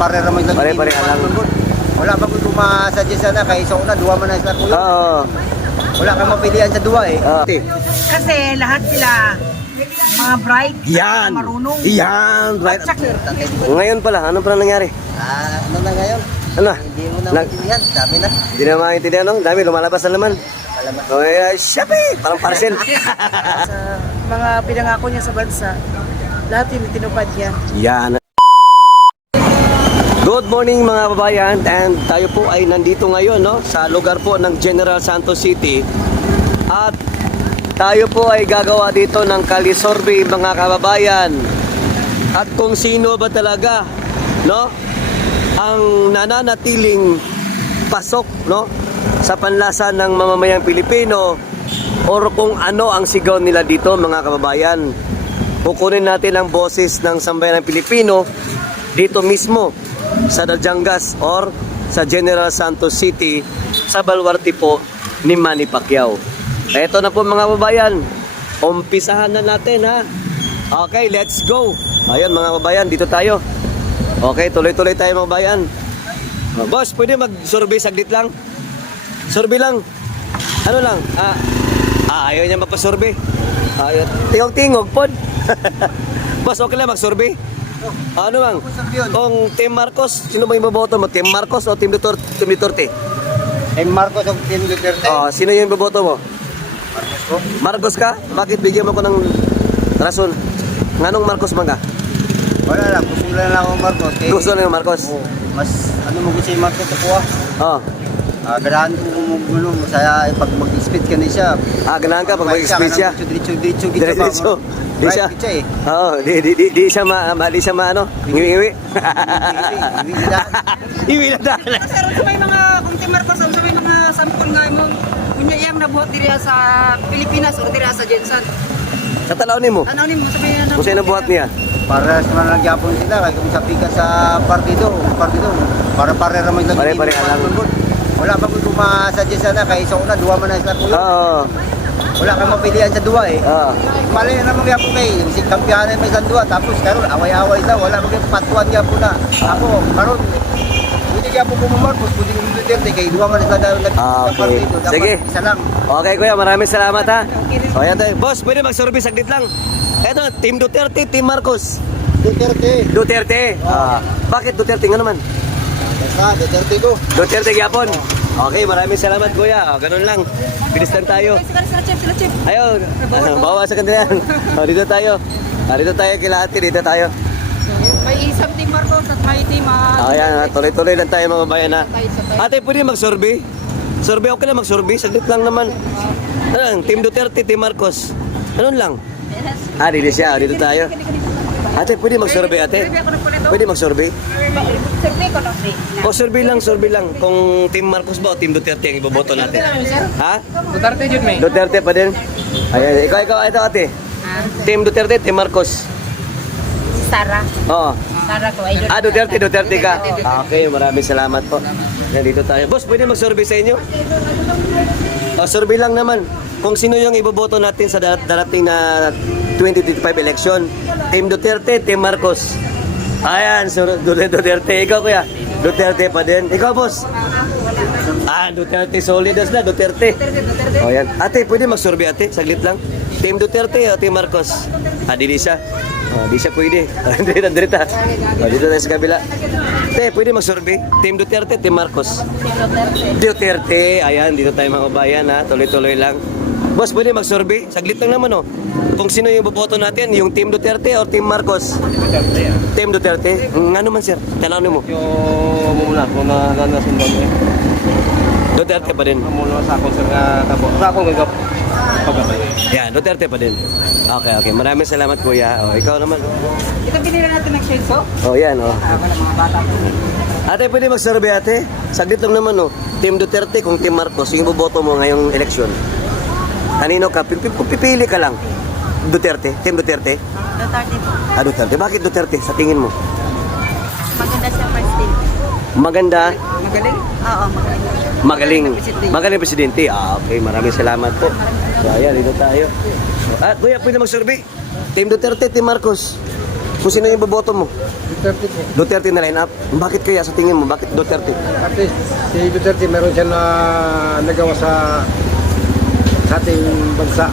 pare ramay lang. Pare-pare lang. Wala pa ko kumasuggest na kay isa una duwa man na sila kuya. Oo. Wala kang mapilian sa duwa eh. Kasi lahat sila mga bright, Yan. marunong. Yan. Right. At saka, Ngayon pala, ano pala nangyari? Ano na ngayon? Ano? Hindi mo na Nag- maintindihan. Dami na. Hindi na maintindihan, no? Dami, lumalabas na naman. Malaman. O, syempre, parang parcel. sa mga pinangako niya sa bansa, lahat yun tinupad niya. Yan. Good morning mga kababayan, and tayo po ay nandito ngayon, no, sa lugar po ng General Santos City. At tayo po ay gagawa dito ng Kali Survey mga kababayan. At kung sino ba talaga, no, ang nananatiling pasok, no, sa panlasa ng mamamayang Pilipino, or kung ano ang sigaw nila dito mga kababayan. Kukunin natin ang boses ng sambayan ng Pilipino dito mismo sa Daljangas or sa General Santos City sa baluarte po ni Manny Pacquiao. Eto na po mga kababayan, umpisahan na natin ha. Okay, let's go. Ayun mga kababayan, dito tayo. Okay, tuloy-tuloy tayo mga kababayan. Boss, pwede mag-survey saglit lang? Survey lang. Ano lang? Ayaw niya magpa-survey. Ayaw. Tingog-tingog pod. Boss, okay lang mag-survey? Ano bang? Kung Team Marcos, sino ba yung boboto mo? Team Marcos o Team Duterte? Marcos o Team Duterte? Sino yung boboto mo? Marcos ka? Bakit bigyan mo ko ng rason? Nganong Marcos man ka? Wala lang. Gusto lang ako Marcos. Eh, Gusto lang yung Marcos? mas ano mo gusto yung Marcos sa kuha? Ganahan ko kung saya pag mag-speech ka na siya. Ganahan ka pag mag-speech siya? Diretso. Diretso. Di siya? Di siya ano? Ngiwi-ngiwi? Iwi na dahil. Pero sa may mga, kung Tim Marcos, sa may mga sampol nga mo, kunya iyang nabuhat diriya sa Pilipinas o diriya sa Jensen. Sa talawin mo? Ano mo sabi na? Kung sino buhat niya? Para sa mga nagyapon sila, kaya kung sabi ka sa partido, para ramay lang. Pare-pare lang. Wala pa ko kumasuggest na kay isa una duwa man na sila kuya. Oo. Wala kang mapilian sa duwa eh. Mali na naman yapon kay si kampiyanan may sa duwa tapos karon away-away daw wala maging patuan yapon na. Ako karon hindi yapon ko Marcos pwede ko Duterte kay duwa man sila daw Okay. Sige. Isa lang. Okay kuya, maraming salamat ha. O yan tayo. Boss, pwede mag-survey saglit lang. Eto, Team Duterte, Team Marcos. Duterte. Duterte. Bakit Duterte nga naman? Basta Duterte ko. Duterte gyapon. Okay, maraming salamat kuya. Ganun lang. Bilis lang tayo. Sila chip. Ayun. Bawa sa kanila. Dito tayo. Dito tayo kila ate. Dito tayo. May isang Tim Marcos at may Tim Ayan, tuloy-tuloy lang tayo mga bayan ha. Ate, pwede mag-survey? Survey, okay lang mag-survey. Saglit lang naman. Ano, Team Duterte, Team Marcos. Ganun lang. Dito siya. Dito tayo. Ate, pwede mag-survey ate? Pwede mag-survey? Survey lang. Kung Team Marcos ba o Team Duterte ang iboboto natin? Ha? Duterte yun may. Duterte pa din? Ayan, ikaw, ito ate. Team Duterte, Team Marcos. Sarah. Oo. Sarah ko ay Duterte ka? Okay, maraming salamat po. Nandito tayo. Boss, pwede mag-survey sa inyo? Survey lang naman. Kung sino yung iboboto natin sa darating na 2025 election. Team Duterte, Team Marcos. Ayan, Duterte. Ikaw kuya? Duterte pa din. Ikaw boss? Duterte. Solidos na, Duterte. O yan. Ate, pwede mag-survey ate? Saglit lang. Team Duterte o Team Marcos? Di siya. Di siya pwede. Dito tayo sa kabila. Ate, pwede mag-survey? Team Duterte, Team Marcos? Duterte. Ayan, dito tayo mga bayan ha. Tuloy-tuloy lang. Boss, pwede mag-survey? Saglit lang naman oh. Kung sino yung boboto natin, yung Team Duterte o Team Marcos? Duterte. Team Duterte? Ano man sir? Tanawin mo. Yung muna kung nasundan mo. Duterte pa din. Muna sa akong sir nga tabo. Sa akong pagkabay. Yan, Duterte pa din. Okay. Maraming salamat kuya. Ikaw naman. Ito pinila natin ng shades Yan mga bata po. Ate, pwede mag-survey ate? Saglit lang naman oh. Team Duterte kung Team Marcos, yung boboto mo ngayong eleksyon. Kanino ka? Pipili ka lang. Duterte? Team Duterte? Duterte po. Duterte. Bakit Duterte sa tingin mo? Maganda siya president. Maganda? Magaling? Oo, Magaling. Magaling presidente. Okay, maraming salamat po. So, ayan, dito tayo. Kuya, pwede mag-survey? Team Duterte, Team Marcos? Kung sino yung boboto mo? Duterte po. Duterte na line up. Bakit kaya sa tingin mo? Bakit Duterte? At least, si Duterte meron siya na nagawa sa ating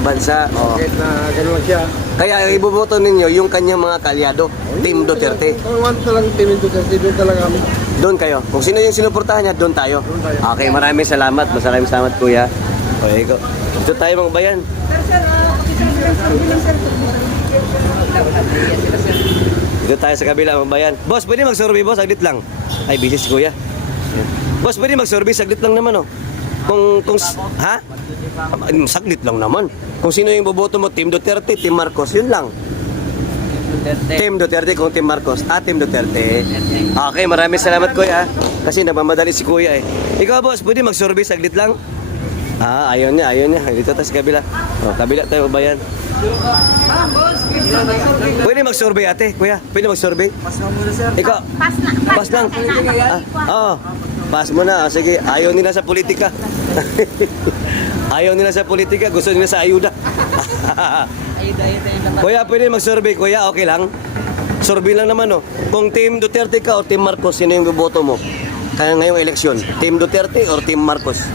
bansa. Oh. Kahit na gano'n lang siya. Kaya iboboto ninyo yung kanyang mga kalyado, Team Duterte. Kung one lang Team Duterte, doon talaga kami. Doon kayo. Kung sino yung sinuportahan niya, doon tayo. tayo. Okay, maraming salamat. Maraming salamat, kuya. Okay, go. Dito tayo mga bayan. Dito tayo sa kabila mga bayan. Boss, pwede mag-survey, boss? Saglit lang. Ay, busy si kuya. Boss, pwede mag-survey? Saglit lang naman, oh. Ha? Saglit lang naman. Kung sino yung boboto mo, Team Duterte, Team Marcos, yun lang. Team Duterte kung Team Marcos. Team Duterte. Okay, maraming salamat kuya. Kasi nagmamadali si kuya eh. Ikaw boss, pwede mag-survey saglit lang? Ayaw niya. Dito tayo sa kabila. Kabila tayo bayan. Pwede mag-survey ate, kuya. Pwede mag-survey? Pas mo muna, sir. Ikaw? Pass lang. Pass mo na. Sige, ayaw nila sa politika. Ayaw nila sa politika, gusto nila sa ayuda. Kuya, pwede mag-survey, kuya, okay lang? Survey lang naman, oh. Kung Team Duterte ka o Team Marcos, sino yung boboto mo? Kaya ngayong eleksyon, Team Duterte or Team Marcos?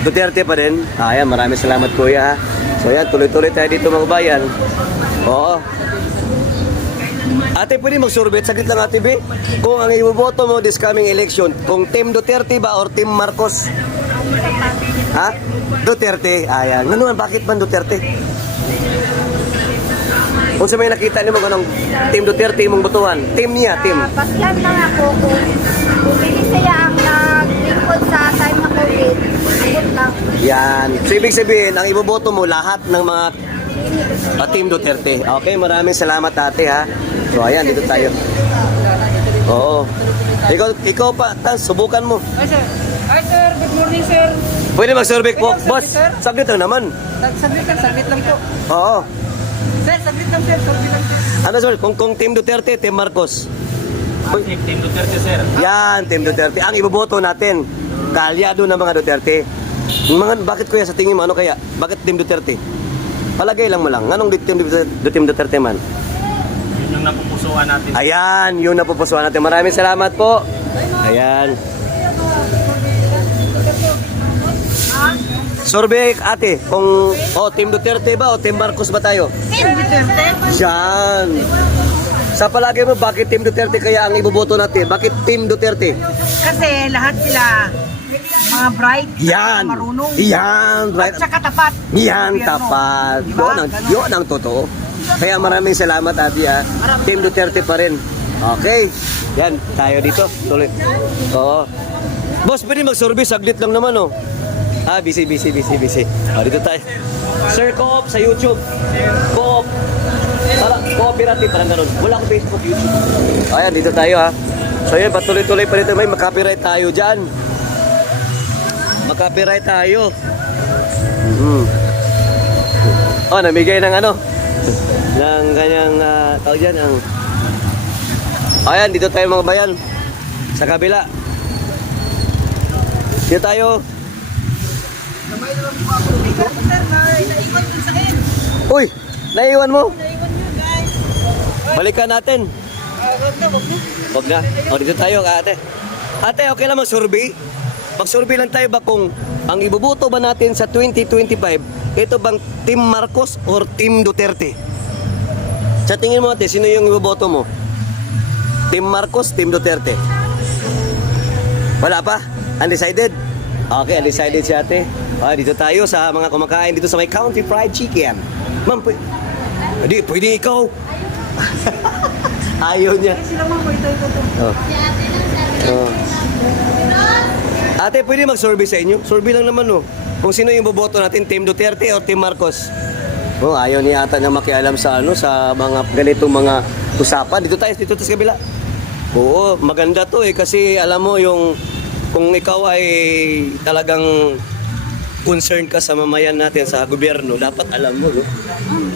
Duterte pa rin. Ayan, maraming salamat, kuya. So yan, tuloy-tuloy tayo dito mga bayan. Oo. Ate, pwede mag-survey? Saglit lang, ate B. Kung ang iboboto mo this coming election, kung Team Duterte ba or Team Marcos? Ha? Duterte. Ayan. Ngayon, bakit man Duterte? Kung sa may nakita niyo mo ganong Team Duterte mong botohan, team niya, team. Pasyan lang ako kung hindi siya ang naglingkod sa time na COVID. Good lang. Yan. So, ibig sabihin, ang iboboto mo lahat ng mga Team Duterte. Okay, maraming salamat ate ha. So, ayan, dito tayo. Oo. Ikaw pa, subukan mo. Hi, sir. Hi, sir. Good morning, sir. Pwede mag-survey po. Ikaw, Boss, sir? saglit lang naman. Saglit lang po. Oo. Sir, saglit lang, sir. Saglit lang, sir. Ano sir, kung Team Duterte, Team Marcos? Team Duterte, sir. Yan, Team Duterte. Ang iboboto natin, kalyado ng mga Duterte. Bakit kuya sa tingin mo, ano kaya? Bakit Team Duterte? Palagay lang mo lang. Anong Team Duterte man? Yun yung napupusuan natin. Ayan, yun na pupusuan natin. Maraming salamat po. Ayan. Survey ate, kung Team Duterte ba o Team Marcos ba tayo? Team Duterte. Yan. Sa palagay mo, bakit Team Duterte kaya ang iboboto natin? Bakit Team Duterte? Kasi lahat sila mga bright, Yan. marunong, Yan. Right. at saka tapat. Yan, Gobyerno. tapat. Diba? Yun ang totoo. Kaya maraming salamat ate ha. Team Duterte pa rin. Okay. Yan, tayo dito. Tuloy. Oo. Boss, pwede mag-survey. Saglit lang naman oh. Busy. Dito tayo. Sir Coop sa YouTube. Coop. Cooperative, parang ganun. Wala akong Facebook, YouTube. Ayan, dito tayo ha. So yun, patuloy-tuloy pa dito. May makapiright tayo dyan. Makapiright tayo. Namigay ng ano? ng kanyang tawag dyan. Ayan, dito tayo mga bayan. Sa kabila. Dito tayo. Uy, naiwan mo? Balikan natin. Wag na. Dito tayo, ate. Ate, okay lang mag-survey? Mag-survey lang tayo ba kung ang ibubuto ba natin sa 2025, ito bang Team Marcos or Team Duterte? Sa tingin mo ate, sino yung ibuboto mo? Team Marcos, Team Duterte? Wala pa? Undecided? Okay, undecided si ate. Dito tayo sa mga kumakain dito sa may Country Fried Chicken. Ma'am, pwede ikaw. Ayaw niya. Ate, pwede mag-survey sa inyo? Survey lang naman kung sino yung boboto natin, Team Duterte o Team Marcos? Ayaw niya ata na makialam sa sa mga ganitong mga usapan. Dito sa kabila. Oo, maganda to kasi alam mo yung kung ikaw ay talagang concerned ka sa mamayan natin, sa gobyerno, dapat alam mo,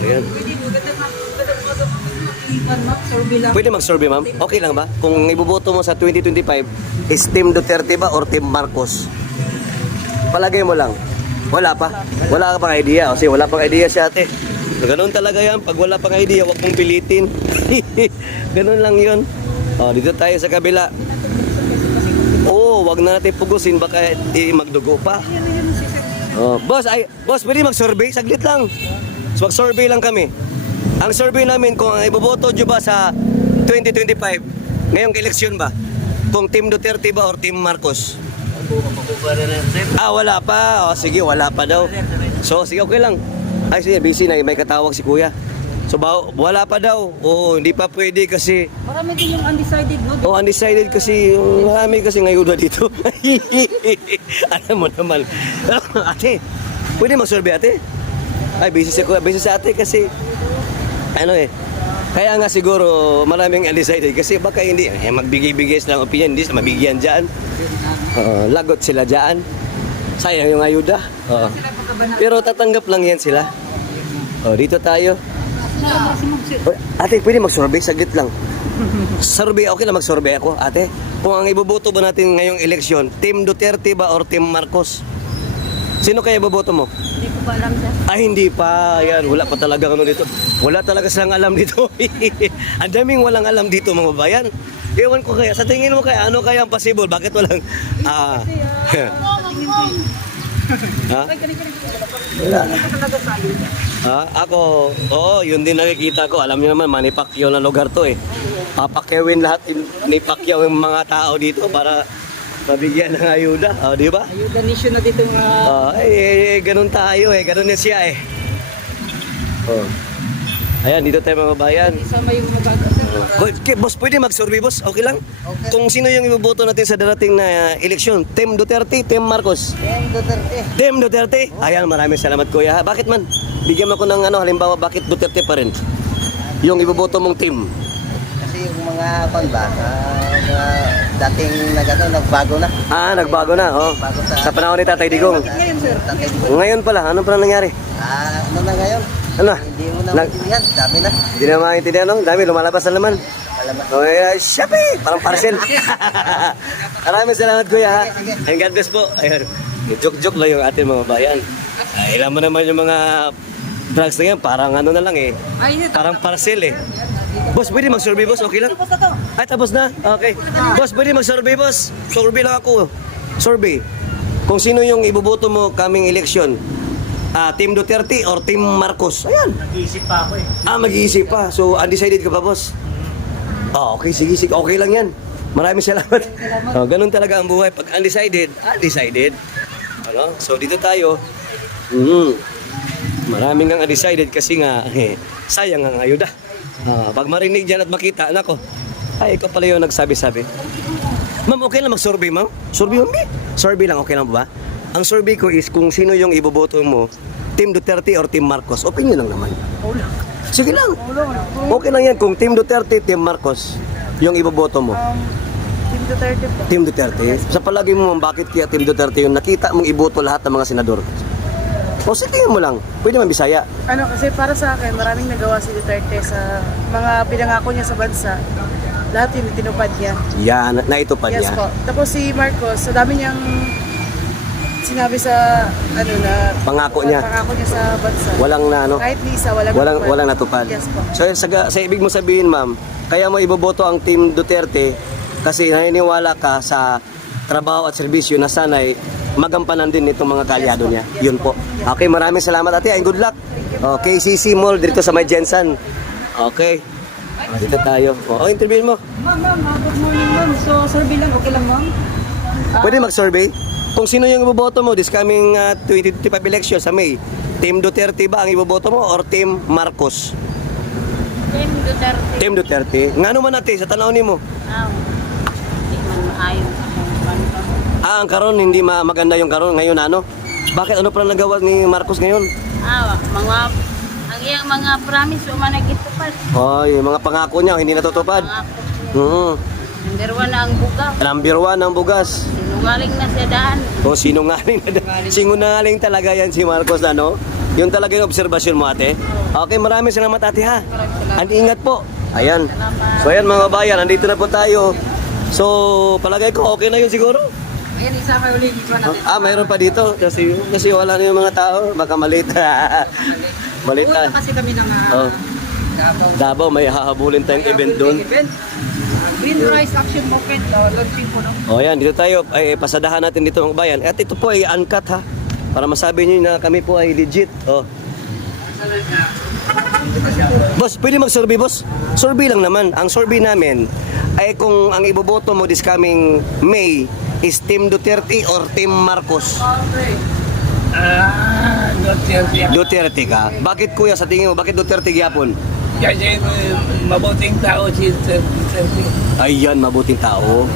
Ayan. Pwede mag-survey, ma'am? Okay lang ba? Kung iboboto mo sa 2025, is Team Duterte ba or Team Marcos? Palagay mo lang. Wala pa? Wala ka pang idea? Kasi wala pang idea si ate. Ganun talaga yan. Pag wala pang idea, huwag mong pilitin. Ganun lang yun. Oh, dito tayo sa kabila. Oo, wag na natin pugusin. Baka magdugo pa. Oh, boss, pwede mag-survey? Saglit lang. So, mag-survey lang kami. Ang survey namin kung iboboto nyo ba sa 2025, ngayong eleksyon ba? Kung Team Duterte ba or Team Marcos? Wala pa. O, sige, wala pa daw. So, sige, okay lang. Ay, sige, busy na. May katawag si kuya. So, wala pa daw. Oo, hindi pa pwede kasi... Marami din yung undecided, no? Oh, undecided kasi, marami kasi ngayon na dito. Alam mo naman. Ate, pwede mag-survey ate? Ay, busy sa ate kasi, kaya nga siguro maraming undecided kasi baka hindi, magbigay-bigay silang opinion, hindi sila mabigyan dyan. Lagot sila dyan. Sayang yung ayuda. Pero tatanggap lang yan sila. Dito tayo. Ate, pwede mag-survey? Saglit lang. Survey, okay lang mag-survey ako, ate. Kung ang iboboto ba natin ngayong eleksyon, Team Duterte ba or Team Marcos? Sino kaya iboboto mo? Hindi ko pa alam, sir. Ay, hindi pa. Yan, wala pa talaga dito. Wala talaga silang alam dito. Ang daming walang alam dito, mga bayan. Ewan ko kaya. Sa tingin mo kaya, ano kaya ang possible? Bakit walang... Ha? Wala. Ako, yun din nakikita ko. Alam niyo naman, Manny Pacquiao na lugar to eh. Papakyawin lahat ni Pacquiao yung mga tao dito para mabigyan ng ayuda. Di ba? Ayuda nation na dito mga... Ganun tayo eh. Ganun na siya eh. Ayan, dito tayo mga bayan. Isama yung mabago, sir. Boss, pwede mag-survey, boss? Okay lang? Okay. Kung sino yung iboboto natin sa darating na eleksyon? Team Duterte, Team Marcos? Team Duterte. Team Duterte? Ayan, maraming salamat kuya. Bakit man? Bigyan mo ko ng halimbawa, bakit Duterte pa rin? Yung iboboto mong team. Kasi yung mga mga dating nagbago na. Nagbago na, Bago Sa panahon ni Tatay Digong. Ngayon, sir. Tatay Digong. Ngayon pala, ano pala nangyari? Ano na ngayon? Ano? Hindi mo na maintindihan. Dami na. Hindi na maintindihan, no? Dami, lumalabas na naman. Alaman. Shopee! Parang parcel. Maraming salamat, kuya, ha? And God bless po. Ayun. Joke-joke lang yung ating mga bayan. Ilan mo naman yung mga drugs na yan. Parang ano na lang eh. Parang parcel eh. Boss, pwede mag-survey, boss? Okay lang? Tapos na to. Ay, tapos na? Okay. Boss, pwede mag-survey, boss? Survey lang ako. Survey. Kung sino yung iboboto mo kaming eleksyon? Team Duterte or Team Marcos? Ayan. Nag-iisip pa ako eh. Mag-iisip pa. So, undecided ka pa, boss? Okay, sige. Okay lang yan. Maraming salamat. Ganun talaga ang buhay. Pag undecided. So, dito tayo. Maraming ang undecided kasi nga, sayang ang ayuda. Pag marinig dyan at makita, nako, ikaw pala yung nagsabi-sabi. Ma'am, okay lang mag-survey, ma'am? Survey, ma'am? Survey lang, okay lang ba? Ang survey ko is kung sino yung iboboto mo, Team Duterte or Team Marcos. Opinion lang naman. Sige lang. Okay lang yan. Kung Team Duterte, Team Marcos, yung iboboto mo. Team Duterte po. Team Duterte. Sa palagi mo, bakit kaya Team Duterte yung nakita mong iboto lahat ng mga senador? O tingin mo lang. Pwede man Bisaya. Kasi para sa akin, maraming nagawa si Duterte sa mga pinangako niya sa bansa. Lahat yun tinupad niya. Yan, naitupad Yes niya. po. Tapos si Marcos, sa dami niyang sinabi sa Pangako niya. Sa bansa. Walang na ano. Kahit ni isa, walang Walang natupad. Yes po. So sa ibig mo sabihin, ma'am, kaya mo iboboto ang Team Duterte kasi naniniwala ka sa trabaho at serbisyo na sana'y magampanan din itong mga kalyado niya. Yun po. Okay, maraming salamat ate and good luck. KCC Mall dito sa May Jensen. Okay. Dito tayo. Interview mo. Ma'am, good morning ma'am. So, survey lang, okay lang ma'am? Pwede mag-survey? Kung sino yung iboboto mo this coming 2025 election sa May, Team Duterte ba ang iboboto mo or Team Marcos? Team Duterte. Team Duterte. Ngano man ate sa tanaw nimo? Hindi man maayon. Ang karon hindi maganda yung karon ngayon ano? Bakit ano pa nagawa ni Marcos ngayon? Ang iyang mga promise o managitupad. Yung mga pangako niya hindi natutupad. Number 1 na ang bugaw. Number 1 ang bugas. Sinungaling na siya daan. Sinungaling talaga yan si Marcos ano? Yun talaga yung obserbasyon mo ate. Okay, maraming salamat ate ha. And ingat po. Ayan. So ayan mga bayan, nandito na po tayo. So palagay ko okay na yun siguro. Ayan, isa kayo ulit. Mayroon pa dito kasi wala na yung mga tao, baka malita. Balita. Uwi na kasi kami ng Oh. Davao. Davao, may hahabulin tayong event doon. Event. Green Rice Action Movement. Launching po ng O yan, dito tayo, ay pasadahan natin dito mga bayan. At ito po ay uncut ha. Para masabi nyo na kami po ay legit. O. Boss, pwede mag-survey, boss? Survey lang naman. Ang survey namin ay kung ang iboboto mo this coming May is Team Duterte or Team Marcos. Duterte ka. Bakit kuya sa tingin mo? Bakit Duterte gyapon? Kasi mabuting tao si Sir. Ayan, mabuting tao.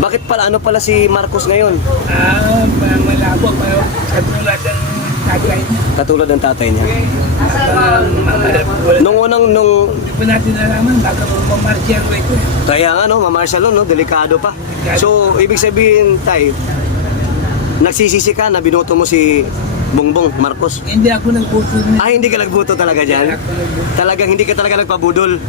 Bakit pala, ano pala si Marcos ngayon? Malabo, katulad ng tatay niya. Katulad ng tatay niya. Wala. Nung Hindi po natin nalaman, baka mamartial way ko. kaya nga no, mamartial law, no, delikado pa. So, ibig sabihin, tay, nagsisisi ka na binoto mo si Bongbong Marcos. Hindi ako nagpuso niya. Ah, hindi ka nagboto talaga dyan? Ako nagpuso. Talagang hindi ka talaga nagpabudol.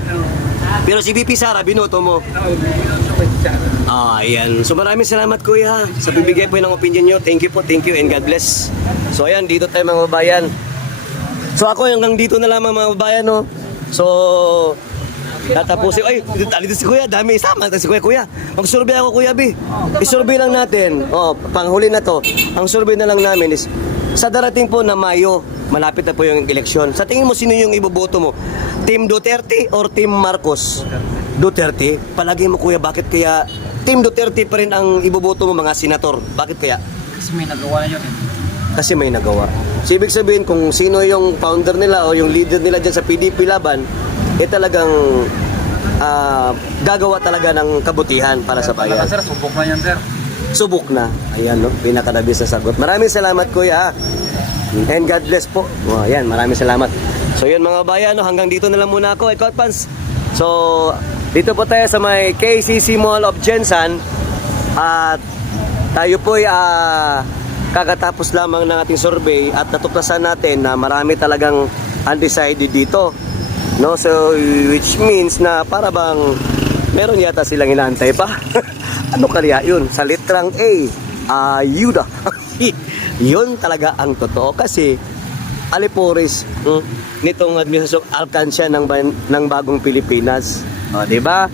Pero si VP Sara, binoto mo. Binoto ko siya. Ah, ayan. So maraming salamat kuya sa bibigay po ng opinion nyo. Thank you and God bless. So ayan, dito tayo mga babayan. So ako hanggang dito na lamang mga babayan, no. So tatapusin. Ay, dito si kuya, dami isama. Si kuya. Mag-survey ako kuya, B. I-survey lang natin. Oh, panghuli na to. Ang survey na lang namin is sa darating po na Mayo, malapit na po yung eleksyon. Sa tingin mo, sino yung iboboto mo? Team Duterte or Team Marcos? Duterte? Palagi mo kuya, bakit kaya Team Duterte pa rin ang iboboto mo mga senator? Bakit kaya? Kasi may nagawa na yun eh. Kasi may nagawa. So ibig sabihin kung sino yung founder nila o yung leader nila dyan sa PDP laban, talagang gagawa talaga ng kabutihan para sa bayan. Sir, subok na yan, sir. Subok na. Ayan, no? Pinakadabis na sagot. Maraming salamat, kuya. And God bless po. Oh, ayan, maraming salamat. So, yun mga bayan, no? Hanggang dito na lang muna ako, Pans. So, dito po tayo sa may KCC Mall of Jensan. At tayo po ay kakatapos lamang ng ating survey at natuklasan natin na marami talagang undecided dito. No? So, which means na para bang meron yata silang inaantay pa. Ano kaya yun? Sa litrang A, ayuda. Yun talaga ang totoo kasi alipores nitong administrasyong alkansya ng bagong Pilipinas. O, di ba?